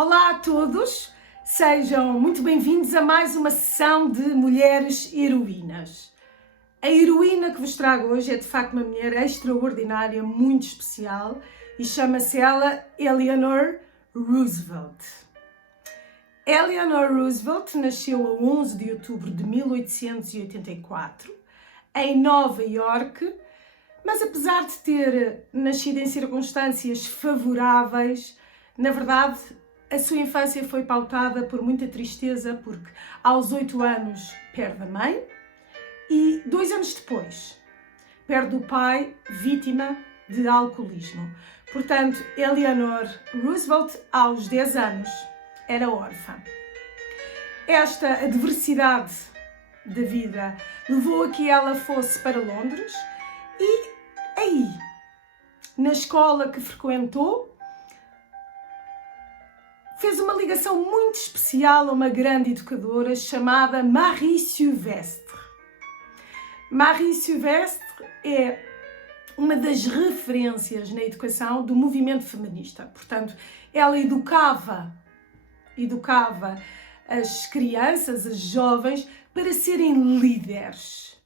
Olá a todos, sejam muito bem-vindos a mais uma sessão de Mulheres Heroínas. A heroína que vos trago hoje é de facto uma mulher extraordinária, muito especial e chama-se ela Eleanor Roosevelt. Eleanor Roosevelt nasceu a 11 de outubro de 1884 em Nova Iorque, mas apesar de ter nascido em circunstâncias favoráveis, na verdade a sua infância foi pautada por muita tristeza porque aos 8 anos perde a mãe e 2 anos depois perde o pai vítima de alcoolismo. Portanto, Eleanor Roosevelt aos 10 anos era órfã. Esta adversidade da vida levou a que ela fosse para Londres e aí, na escola que frequentou, fez uma ligação muito especial a uma grande educadora chamada Marie Sylvestre. Marie Sylvestre é uma das referências na educação do movimento feminista. Portanto, ela educava as crianças, as jovens, para serem líderes.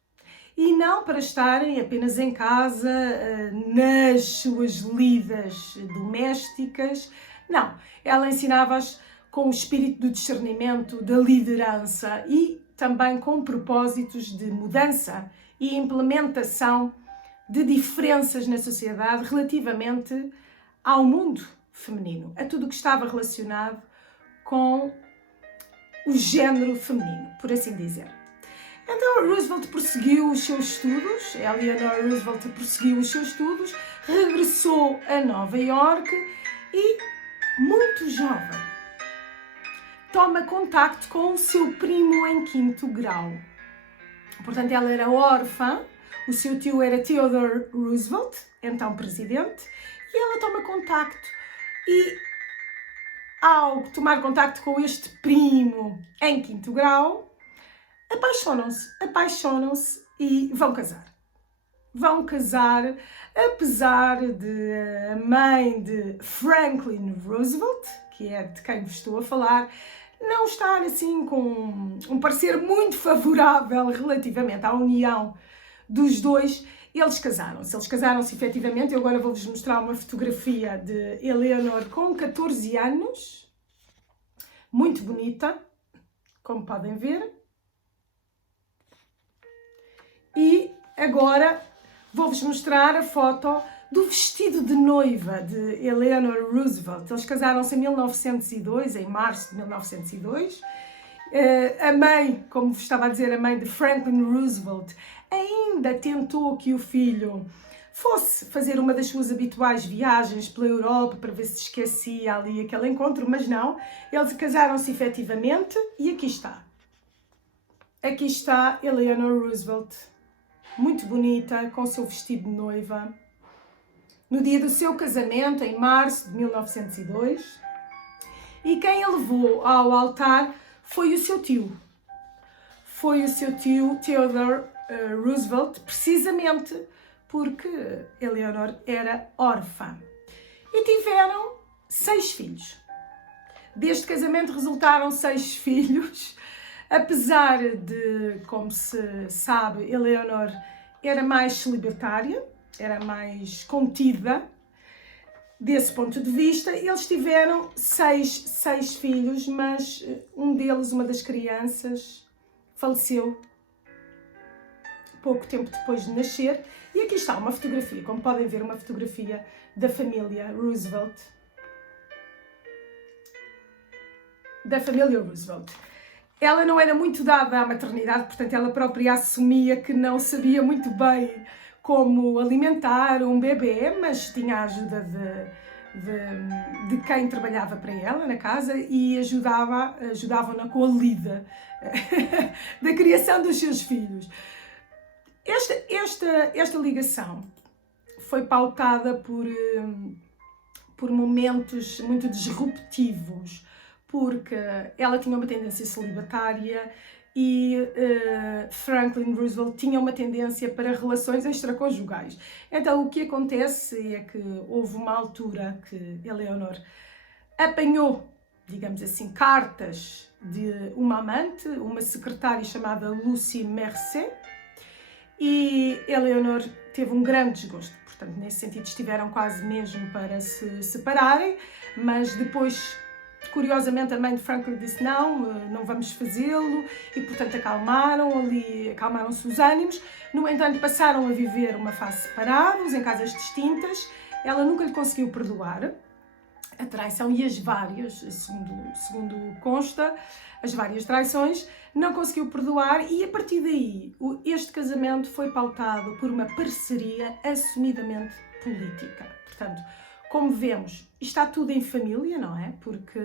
E não para estarem apenas em casa, nas suas lidas domésticas. Não, ela ensinava-as com o espírito do discernimento, da liderança e também com propósitos de mudança e implementação de diferenças na sociedade relativamente ao mundo feminino, a tudo o que estava relacionado com o género feminino, por assim dizer. Então Roosevelt prosseguiu os seus estudos, Eleanor Roosevelt prosseguiu os seus estudos, regressou a Nova Iorque e, muito jovem, toma contacto com o seu primo em 5º grau. Portanto, ela era órfã, o seu tio era Theodore Roosevelt, então presidente, e ela toma contacto e, ao tomar contacto com este primo em 5º grau, apaixonam-se e vão casar. Vão casar, apesar de a mãe de Franklin Roosevelt, que é de quem vos estou a falar, não estar assim com um parecer muito favorável relativamente à união dos dois. Eles casaram-se efetivamente. Eu agora vou-vos mostrar uma fotografia de Eleanor com 14 anos, muito bonita, como podem ver. E agora vou-vos mostrar a foto do vestido de noiva de Eleanor Roosevelt. Eles casaram-se em 1902, em março de 1902. A mãe, como vos estava a dizer, a mãe de Franklin Roosevelt, ainda tentou que o filho fosse fazer uma das suas habituais viagens pela Europa para ver se esquecia ali aquele encontro, mas não. Eles casaram-se efetivamente e aqui está. Aqui está Eleanor Roosevelt, muito bonita, com o seu vestido de noiva, no dia do seu casamento, em março de 1902. E quem a levou ao altar foi o seu tio. Foi o seu tio, Theodore Roosevelt, precisamente porque Eleanor era órfã. E tiveram 6 filhos. Deste casamento resultaram 6 filhos. Apesar de, como se sabe, Eleanor era mais celibatária, era mais contida desse ponto de vista, eles tiveram 6 filhos, mas um deles, uma das crianças, faleceu pouco tempo depois de nascer. E aqui está uma fotografia, como podem ver, uma fotografia da família Roosevelt. Ela não era muito dada à maternidade, portanto ela própria assumia que não sabia muito bem como alimentar um bebê, mas tinha a ajuda de quem trabalhava para ela na casa e ajudavam-na com a lida da criação dos seus filhos. Esta ligação foi pautada por momentos muito disruptivos, porque ela tinha uma tendência celibatária e Franklin Roosevelt tinha uma tendência para relações extraconjugais. Então o que acontece é que houve uma altura que Eleanor apanhou digamos assim, cartas de uma amante, uma secretária chamada Lucy Mercé, e Eleanor teve um grande desgosto. Portanto, nesse sentido, estiveram quase mesmo para se separarem, mas depois, curiosamente, a mãe de Franklin disse não vamos fazê-lo, e portanto acalmaram-se os ânimos. No entanto, passaram a viver uma fase separados, em casas distintas. Ela nunca lhe conseguiu perdoar a traição e as várias, segundo consta, as várias traições, não conseguiu perdoar, e a partir daí este casamento foi pautado por uma parceria assumidamente política. Portanto, como vemos, está tudo em família, não é? Porque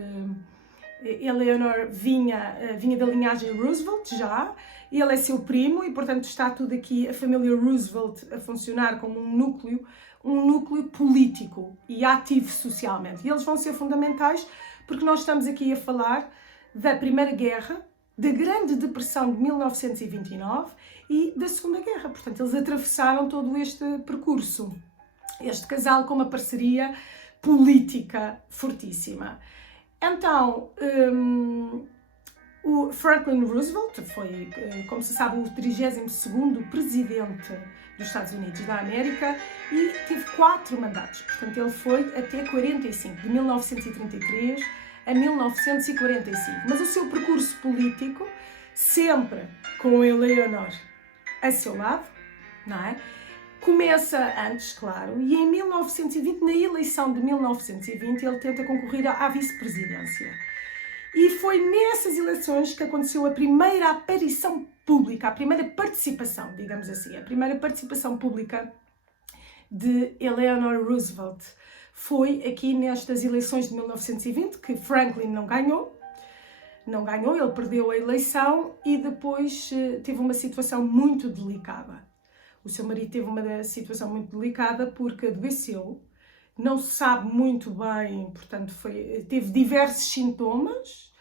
Eleanor vinha da linhagem Roosevelt já, ele é seu primo e, portanto, está tudo aqui, a família Roosevelt, a funcionar como um núcleo político e ativo socialmente. E eles vão ser fundamentais porque nós estamos aqui a falar da Primeira Guerra, da Grande Depressão de 1929 e da Segunda Guerra. Portanto, eles atravessaram todo este percurso. Este casal com uma parceria política fortíssima. Então, o Franklin Roosevelt foi, como se sabe, o 32º presidente dos Estados Unidos da América e teve 4 mandatos. Portanto, ele foi até 45, de 1933 a 1945. Mas o seu percurso político, sempre com Eleanor a seu lado, não é? Começa antes, claro, e em 1920, na eleição de 1920, ele tenta concorrer à vice-presidência. E foi nessas eleições que aconteceu a primeira aparição pública, a primeira participação, digamos assim, a primeira participação pública de Eleanor Roosevelt. Foi aqui nestas eleições de 1920 que Franklin não ganhou, ele perdeu a eleição e depois teve uma situação muito delicada. O seu marido teve uma situação muito delicada porque adoeceu, não se sabe muito bem, portanto teve diversos sintomas,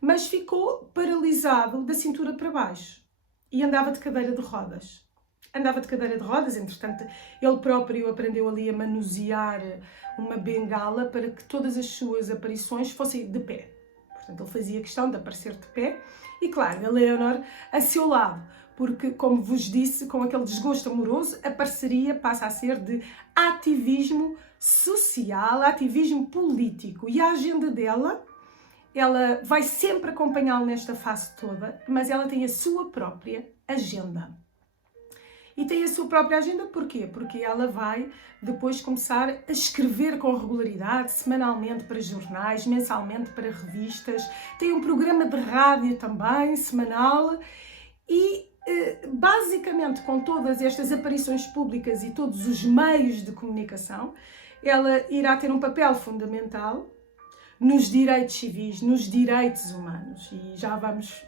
mas ficou paralisado da cintura para baixo e andava de cadeira de rodas. Entretanto, ele próprio aprendeu ali a manusear uma bengala para que todas as suas aparições fossem de pé. Portanto, ele fazia questão de aparecer de pé e, claro, Eleanor a seu lado, porque, como vos disse, com aquele desgosto amoroso, a parceria passa a ser de ativismo social, ativismo político. E a agenda dela, ela vai sempre acompanhá-lo nesta fase toda, mas ela tem a sua própria agenda. E tem a sua própria agenda porquê? Porque ela vai depois começar a escrever com regularidade, semanalmente para jornais, mensalmente para revistas. Tem um programa de rádio também, semanal. E basicamente com todas estas aparições públicas e todos os meios de comunicação, ela irá ter um papel fundamental nos direitos civis, nos direitos humanos. E já vamos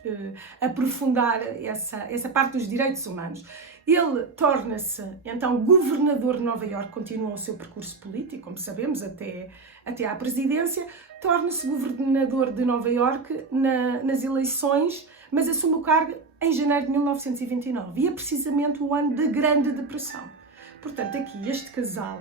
aprofundar essa parte dos direitos humanos. Ele torna-se, então, governador de Nova Iorque, continua o seu percurso político, como sabemos, até à presidência, torna-se governador de Nova Iorque nas eleições, mas assume o cargo em janeiro de 1929, e é precisamente o ano da Grande Depressão. Portanto, aqui este casal,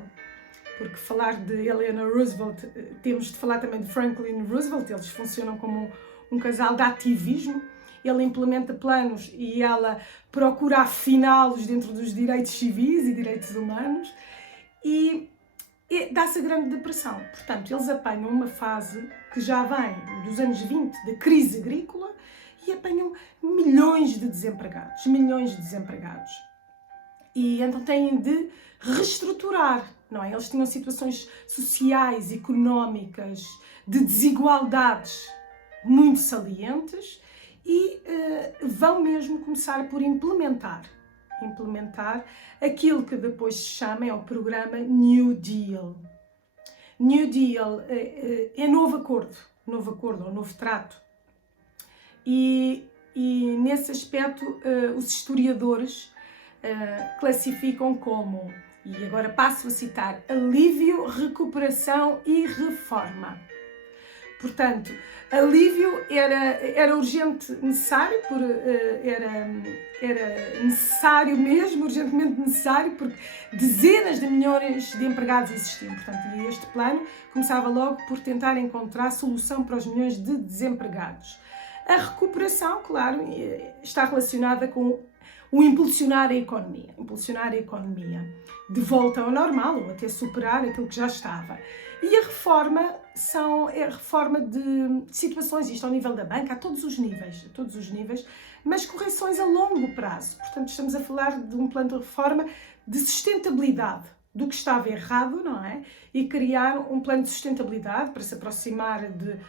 porque falar de Eleanor Roosevelt, temos de falar também de Franklin Roosevelt, eles funcionam como um casal de ativismo. Ele implementa planos e ela procura afiná-los dentro dos direitos civis e direitos humanos, e dá-se a Grande Depressão. Portanto, eles apanham uma fase que já vem dos anos 20, da crise agrícola, e apanham milhões de desempregados. E então têm de reestruturar, não é? Eles tinham situações sociais, económicas, de desigualdades muito salientes, e vão mesmo começar por implementar aquilo que depois se chama o programa New Deal. New Deal é novo acordo ou novo trato. E nesse aspecto os historiadores classificam como, e agora passo a citar, alívio, recuperação e reforma. Portanto, alívio era urgente necessário, era necessário mesmo, urgentemente necessário, porque dezenas de milhões de empregados existiam. Portanto, e este plano começava logo por tentar encontrar solução para os milhões de desempregados. A recuperação, claro, está relacionada com o impulsionar a economia de volta ao normal ou até superar aquilo que já estava. E a reforma é a reforma de situações, isto ao nível da banca, a todos os níveis, mas correções a longo prazo. Portanto, estamos a falar de um plano de reforma de sustentabilidade do que estava errado, não é? E criar um plano de sustentabilidade para se aproximar de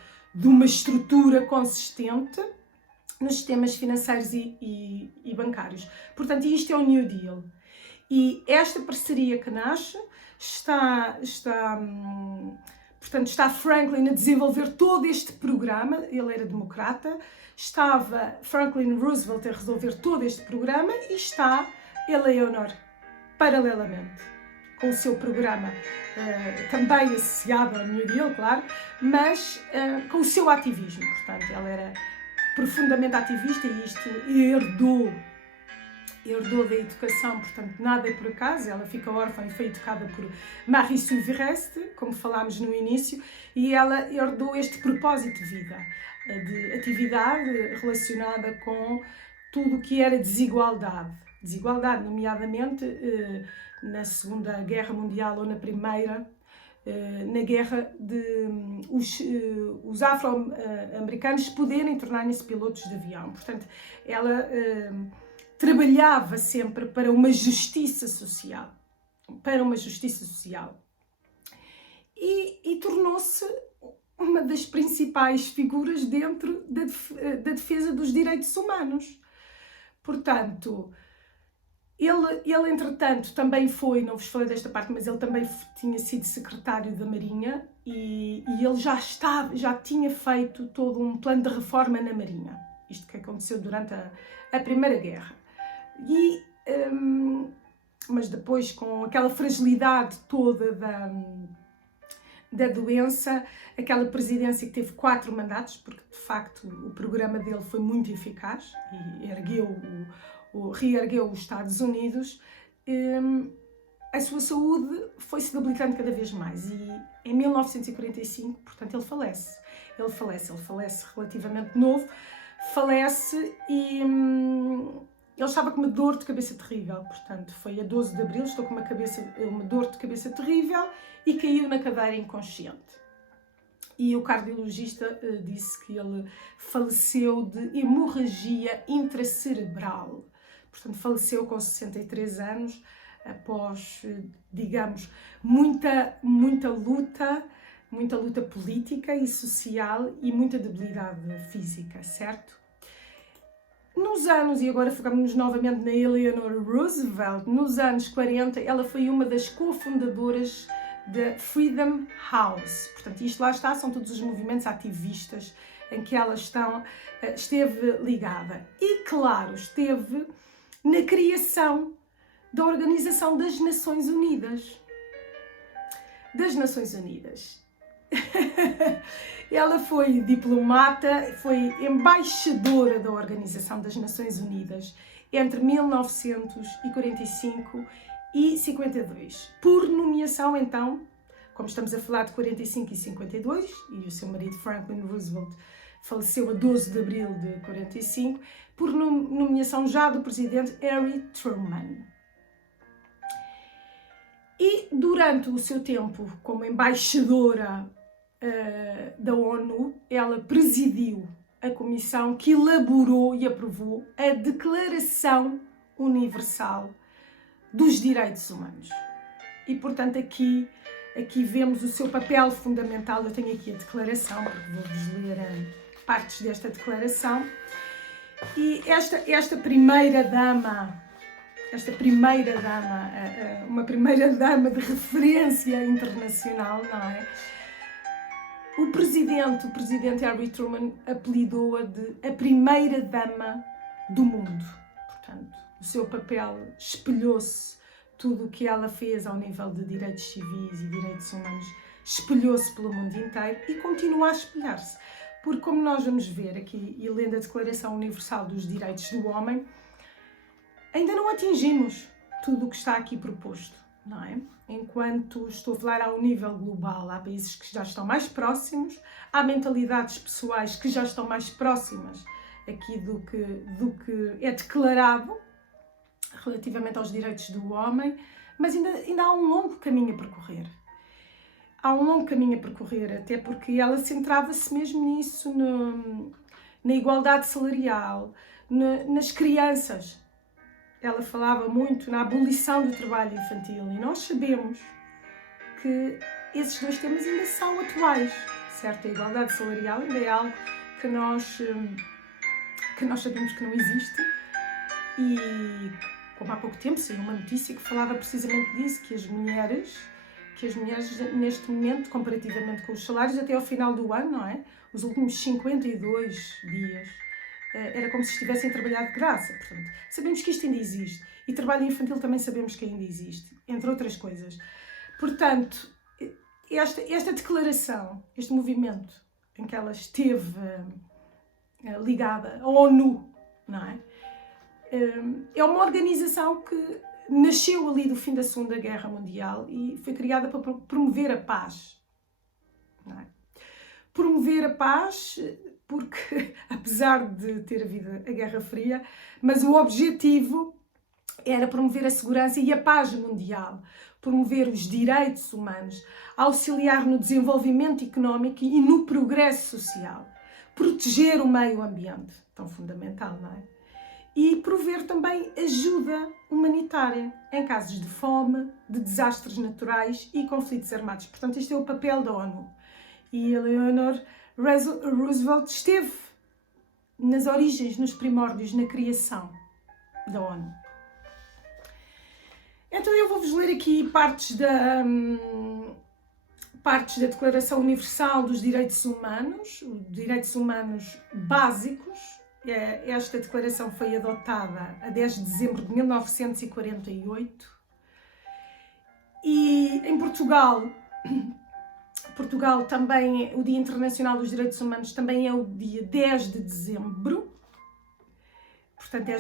uma estrutura consistente nos sistemas financeiros e bancários. Portanto, isto é o New Deal. E esta parceria que nasce está Franklin a desenvolver todo este programa. Ele era democrata, estava Franklin Roosevelt a resolver todo este programa e está Eleanor paralelamente com o seu programa, também associado ao New Deal, claro, mas com o seu ativismo. Portanto, ela era profundamente ativista e isto herdou da educação, portanto nada é por acaso, ela fica órfã e foi educada por Marie-Sue Vireste, como falámos no início, e ela herdou este propósito de vida, de atividade relacionada com tudo o que era desigualdade, nomeadamente na Segunda Guerra Mundial ou na Primeira, na guerra de os afro-americanos poderem tornarem-se pilotos de avião. Portanto, ela trabalhava sempre para uma justiça social, e tornou-se uma das principais figuras dentro da defesa dos direitos humanos. Portanto, ele entretanto também foi, não vos falei desta parte, mas ele também tinha sido secretário da Marinha e ele já tinha feito todo um plano de reforma na Marinha. Isto que aconteceu durante a Primeira Guerra. Mas depois, com aquela fragilidade toda da doença, aquela presidência que teve 4 mandatos, porque de facto o programa dele foi muito eficaz e reergueu os Estados Unidos, a sua saúde foi-se debilitando cada vez mais e em 1945, portanto, ele falece relativamente novo, e ele estava com uma dor de cabeça terrível, portanto, foi a 12 de abril, estou com uma dor de cabeça terrível e caiu na cadeira inconsciente. E o cardiologista disse que ele faleceu de hemorragia intracerebral. Portanto, faleceu com 63 anos, após, digamos, muita luta política e social e muita debilidade física, certo? Nos anos, e agora focamos novamente na Eleanor Roosevelt, nos anos 40, ela foi uma das cofundadoras da Freedom House. Portanto, isto lá está, são todos os movimentos ativistas em que ela esteve ligada. E, claro, esteve na criação da Organização das Nações Unidas. Ela foi diplomata, foi embaixadora da Organização das Nações Unidas entre 1945 e 52. Por nomeação, então, como estamos a falar de 45 e 52, e o seu marido Franklin Roosevelt faleceu a 12 de abril de 45, por nomeação já do presidente Harry Truman. E durante o seu tempo como embaixadora da ONU, ela presidiu a comissão que elaborou e aprovou a Declaração Universal dos Direitos Humanos. E, portanto, aqui vemos o seu papel fundamental. Eu tenho aqui a declaração, porque vou-vos ler partes desta declaração. E esta primeira dama, uma primeira dama de referência internacional, não é? O presidente Harry Truman apelidou-a de a primeira dama do mundo. Portanto, o seu papel espelhou-se, tudo o que ela fez ao nível de direitos civis e direitos humanos espelhou-se pelo mundo inteiro e continua a espelhar-se. Porque, como nós vamos ver aqui, e lendo a Declaração Universal dos Direitos do Homem, ainda não atingimos tudo o que está aqui proposto, não é? Enquanto estou a falar ao nível global, há países que já estão mais próximos, há mentalidades pessoais que já estão mais próximas aqui do que é declarado relativamente aos direitos do homem, mas ainda há um longo caminho a percorrer. Há um longo caminho a percorrer, até porque ela centrava-se mesmo nisso, na igualdade salarial, nas crianças. Ela falava muito na abolição do trabalho infantil e nós sabemos que esses dois temas ainda são atuais, certo? A igualdade salarial ainda é algo que nós sabemos que não existe e, como há pouco tempo, saiu uma notícia que falava precisamente disso, que as mulheres neste momento, comparativamente com os salários, até ao final do ano, não é? Os últimos 52 dias, era como se estivessem a trabalhar de graça. Portanto, sabemos que isto ainda existe. E trabalho infantil também sabemos que ainda existe, entre outras coisas. Portanto, esta declaração, este movimento em que ela esteve ligada à ONU, não é? É uma organização que nasceu ali do fim da Segunda Guerra Mundial e foi criada para promover a paz. Não é? Promover a paz porque, apesar de ter havido a Guerra Fria, mas o objetivo era promover a segurança e a paz mundial, promover os direitos humanos, auxiliar no desenvolvimento económico e no progresso social, proteger o meio ambiente, tão fundamental, não é? E prover também ajuda humanitária em casos de fome, de desastres naturais e conflitos armados. Portanto, este é o papel da ONU. E Eleanor Roosevelt esteve nas origens, nos primórdios, na criação da ONU. Então eu vou-vos ler aqui partes da Declaração Universal dos Direitos Humanos, básicos. Esta declaração foi adotada a 10 de dezembro de 1948 e em Portugal também, o Dia Internacional dos Direitos Humanos também é o dia 10 de dezembro. Portanto,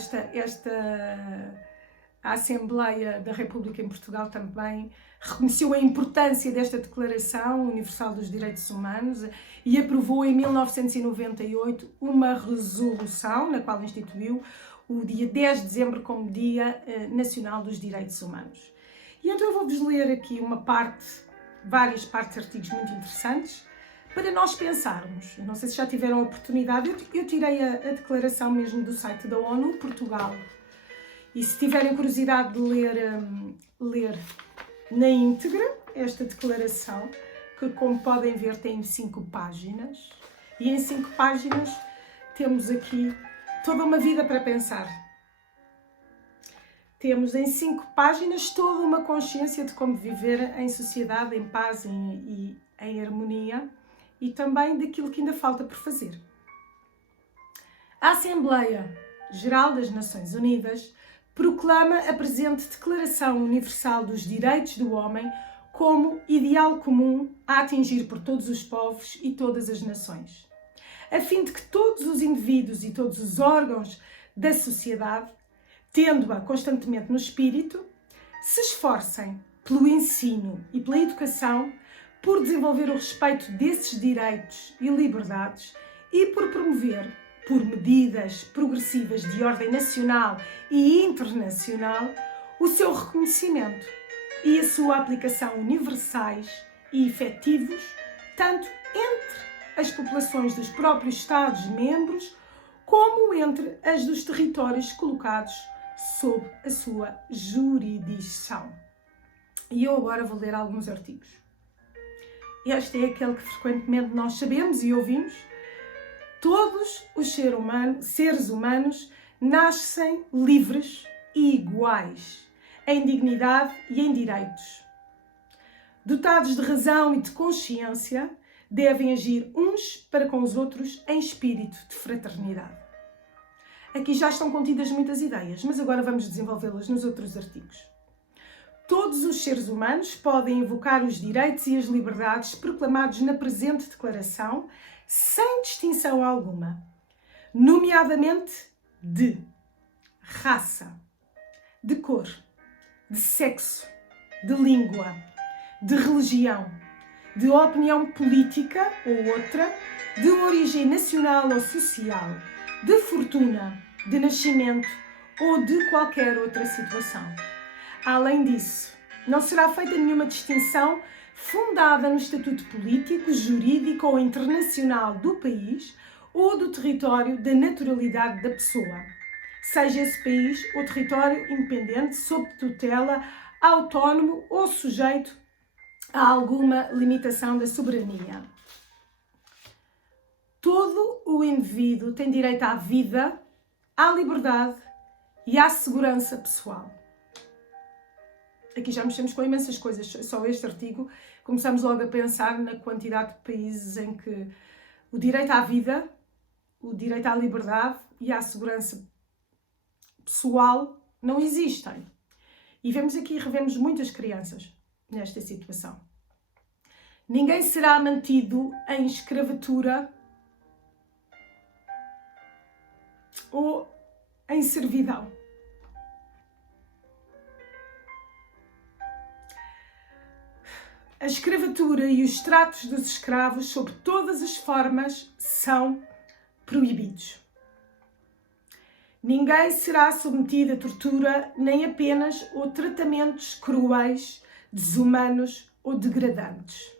a Assembleia da República em Portugal também reconheceu a importância desta Declaração Universal dos Direitos Humanos e aprovou em 1998 uma resolução na qual instituiu o dia 10 de dezembro como Dia Nacional dos Direitos Humanos. E então eu vou-vos ler aqui várias partes de artigos muito interessantes para nós pensarmos. Eu não sei se já tiveram a oportunidade, eu tirei a declaração mesmo do site da ONU, Portugal. E se tiverem curiosidade de ler na íntegra esta declaração, que como podem ver tem 5 páginas, e em 5 páginas temos aqui toda uma vida para pensar. Temos em 5 páginas toda uma consciência de como viver em sociedade, em paz e em harmonia, e também daquilo que ainda falta por fazer. A Assembleia Geral das Nações Unidas proclama a presente Declaração Universal dos Direitos do Homem como ideal comum a atingir por todos os povos e todas as nações, a fim de que todos os indivíduos e todos os órgãos da sociedade, tendo-a constantemente no espírito, se esforcem pelo ensino e pela educação, por desenvolver o respeito desses direitos e liberdades e por promover, por medidas progressivas de ordem nacional e internacional, o seu reconhecimento e a sua aplicação universais e efetivos, tanto entre as populações dos próprios Estados-membros, como entre as dos territórios colocados sob a sua jurisdição. E eu agora vou ler alguns artigos. Este é aquele que frequentemente nós sabemos e ouvimos. Todos os seres humanos nascem livres e iguais, em dignidade e em direitos. Dotados de razão e de consciência, devem agir uns para com os outros em espírito de fraternidade. Aqui já estão contidas muitas ideias, mas agora vamos desenvolvê-las nos outros artigos. Todos os seres humanos podem invocar os direitos e as liberdades proclamados na presente declaração, sem distinção alguma, nomeadamente de raça, de cor, de sexo, de língua, de religião, de opinião política ou outra, de origem nacional ou social, de fortuna, de nascimento ou de qualquer outra situação. Além disso, não será feita nenhuma distinção fundada no estatuto político, jurídico ou internacional do país ou do território da naturalidade da pessoa, seja esse país ou território independente, sob tutela, autónomo ou sujeito a alguma limitação da soberania. Todo o indivíduo tem direito à vida, à liberdade e à segurança pessoal. Aqui já mexemos com imensas coisas, só este artigo começamos logo a pensar na quantidade de países em que o direito à vida, o direito à liberdade e à segurança pessoal não existem. E vemos aqui, revemos muitas crianças nesta situação. Ninguém será mantido em escravatura ou em servidão. A escravatura e os tratos dos escravos, sob todas as formas, são proibidos. Ninguém será submetido a tortura, nem a penas ou tratamentos cruéis, desumanos ou degradantes.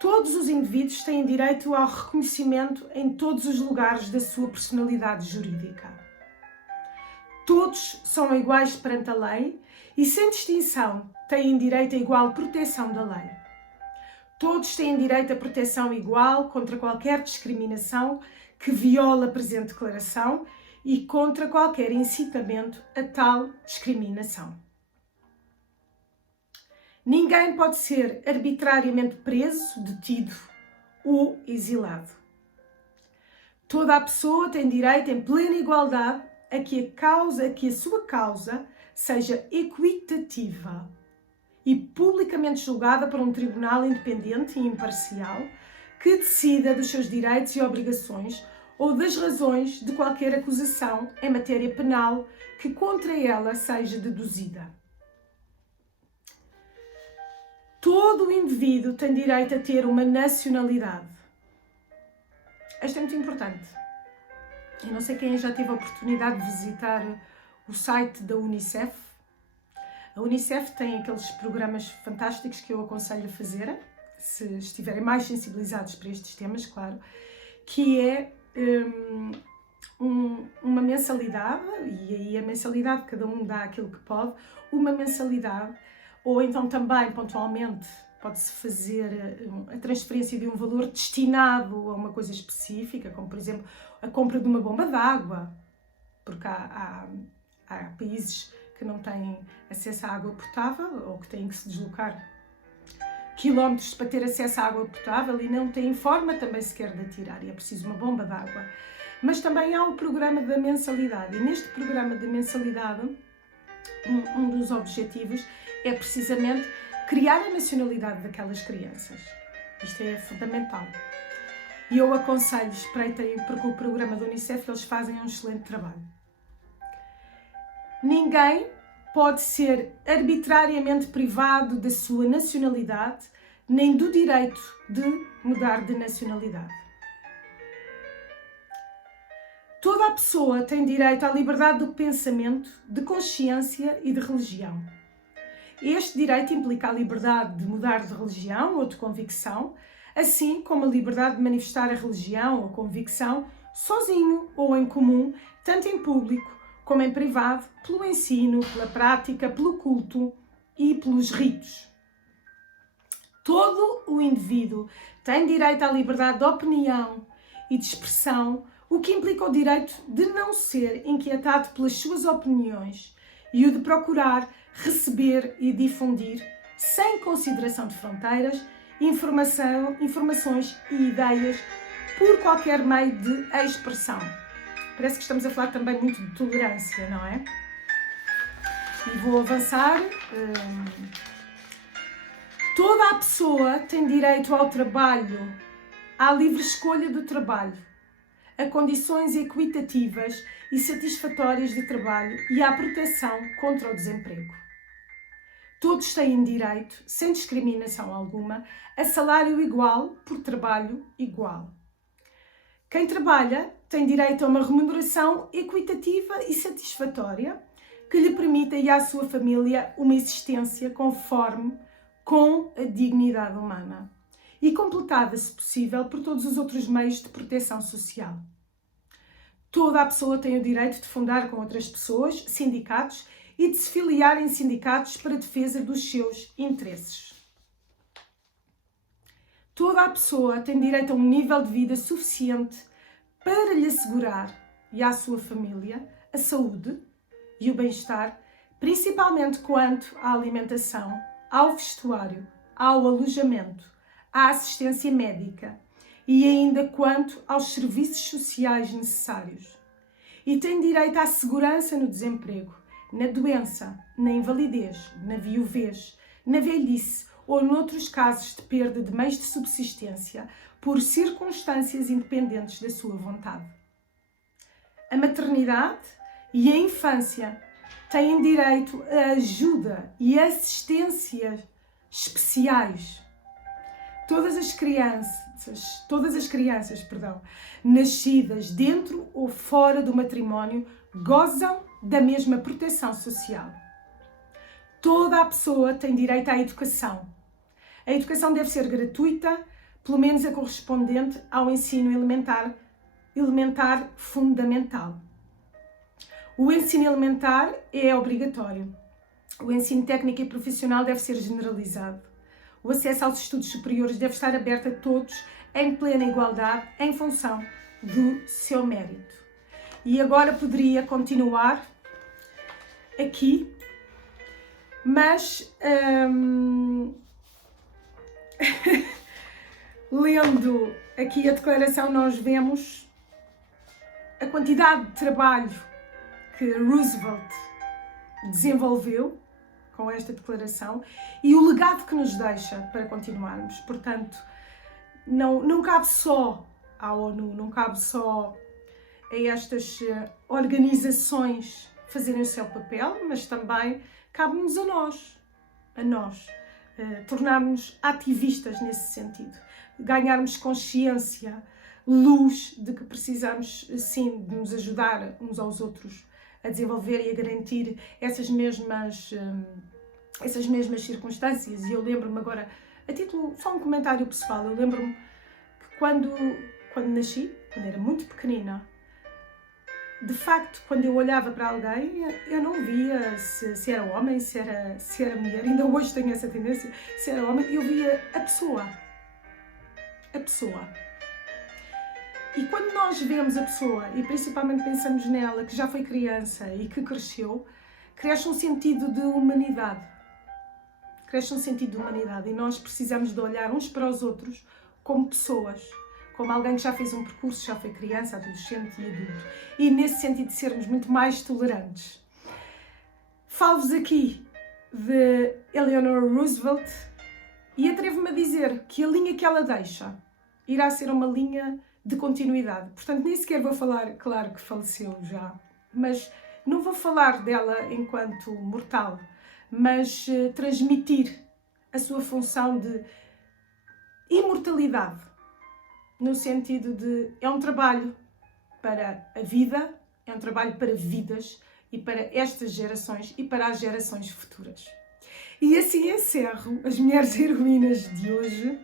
Todos os indivíduos têm direito ao reconhecimento em todos os lugares da sua personalidade jurídica. Todos são iguais perante a lei e, sem distinção, têm direito a igual proteção da lei. Todos têm direito a proteção igual contra qualquer discriminação que viola a presente declaração e contra qualquer incitamento a tal discriminação. Ninguém pode ser arbitrariamente preso, detido ou exilado. Toda a pessoa tem direito em plena igualdade a que a sua causa seja equitativa e publicamente julgada por um tribunal independente e imparcial que decida dos seus direitos e obrigações ou das razões de qualquer acusação em matéria penal que contra ela seja deduzida. Todo o indivíduo tem direito a ter uma nacionalidade. Isto é muito importante. Eu não sei quem já teve a oportunidade de visitar o site da Unicef. A Unicef tem aqueles programas fantásticos que eu aconselho a fazer, se estiverem mais sensibilizados para estes temas, claro, que é uma mensalidade, e aí a mensalidade, cada um dá aquilo que pode, uma mensalidade, ou então também, pontualmente, pode-se fazer a transferência de um valor destinado a uma coisa específica, como, por exemplo, a compra de uma bomba de água, porque há países que não têm acesso à água potável ou que têm que se deslocar quilómetros para ter acesso à água potável e não têm forma também sequer de atirar, e é preciso uma bomba de água. Mas também há o programa da mensalidade, e neste programa de mensalidade, um dos objetivos é precisamente criar a nacionalidade daquelas crianças. Isto é fundamental. E eu aconselho, espreitem, porque o programa da Unicef, eles fazem um excelente trabalho. Ninguém pode ser arbitrariamente privado da sua nacionalidade, nem do direito de mudar de nacionalidade. Toda a pessoa tem direito à liberdade do pensamento, de consciência e de religião. Este direito implica a liberdade de mudar de religião ou de convicção, assim como a liberdade de manifestar a religião ou convicção sozinho ou em comum, tanto em público como em privado, pelo ensino, pela prática, pelo culto e pelos ritos. Todo o indivíduo tem direito à liberdade de opinião e de expressão, o que implica o direito de não ser inquietado pelas suas opiniões e o de procurar receber e difundir, sem consideração de fronteiras, informações e ideias por qualquer meio de expressão. Parece que estamos a falar também muito de tolerância, não é? E vou avançar. Toda a pessoa tem direito ao trabalho, à livre escolha do trabalho, a condições equitativas e satisfatórias de trabalho e à proteção contra o desemprego. Todos têm direito, sem discriminação alguma, a salário igual por trabalho igual. Quem trabalha tem direito a uma remuneração equitativa e satisfatória que lhe permita e à sua família uma existência conforme com a dignidade humana e completada, se possível, por todos os outros meios de proteção social. Toda a pessoa tem o direito de fundar com outras pessoas sindicatos e de se filiar em sindicatos para a defesa dos seus interesses. Toda a pessoa tem direito a um nível de vida suficiente para lhe assegurar e à sua família a saúde e o bem-estar, principalmente quanto à alimentação, ao vestuário, ao alojamento, à assistência médica e ainda quanto aos serviços sociais necessários. E tem direito à segurança no desemprego, na doença, na invalidez, na viuvez, na velhice ou noutros casos de perda de meios de subsistência por circunstâncias independentes da sua vontade. A maternidade e a infância têm direito a ajuda e assistência especiais. Todas as crianças, nascidas dentro ou fora do matrimónio gozam da mesma proteção social. Toda a pessoa tem direito à educação. A educação deve ser gratuita, pelo menos a correspondente ao ensino elementar fundamental. O ensino elementar é obrigatório. O ensino técnico e profissional deve ser generalizado. O acesso aos estudos superiores deve estar aberto a todos em plena igualdade, em função do seu mérito. E agora poderia continuar aqui, mas lendo aqui a declaração nós vemos a quantidade de trabalho que Roosevelt desenvolveu com esta declaração e o legado que nos deixa para continuarmos. Portanto, não cabe só à ONU, não cabe só a estas organizações fazerem o seu papel, mas também cabe-nos a nós, tornarmos ativistas nesse sentido, ganharmos consciência, luz de que precisamos, sim, de nos ajudar uns aos outros a desenvolver e a garantir essas mesmas circunstâncias. E eu lembro-me agora, a título, só um comentário pessoal, eu lembro-me que quando nasci, quando era muito pequenina, de facto, quando eu olhava para alguém, eu não via se era homem, se era mulher, ainda hoje tenho essa tendência, se era homem, eu via a pessoa. E quando nós vemos a pessoa, e principalmente pensamos nela, que já foi criança e que cresceu, cresce um sentido de humanidade. E nós precisamos de olhar uns para os outros como pessoas, como alguém que já fez um percurso, já foi criança, adolescente e adulto. E nesse sentido de sermos muito mais tolerantes. Falo-vos aqui de Eleanor Roosevelt e atrevo-me a dizer que a linha que ela deixa irá ser uma linha de continuidade. Portanto, nem sequer vou falar, claro que faleceu já, mas não vou falar dela enquanto mortal, mas transmitir a sua função de imortalidade, no sentido de é um trabalho para a vida, é um trabalho para vidas e para estas gerações e para as gerações futuras. E assim encerro as Mulheres Heroínas de hoje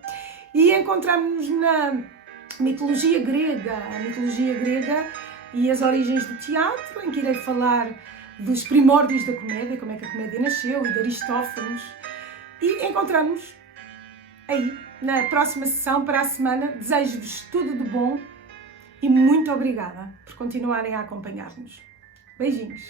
e encontramos-nos na mitologia grega, a mitologia grega e as origens do teatro, em que irei falar dos primórdios da comédia, como é que a comédia nasceu, e de Aristófanes. E encontramos aí na próxima sessão para a semana. Desejo-vos tudo de bom e muito obrigada por continuarem a acompanhar-nos. Beijinhos!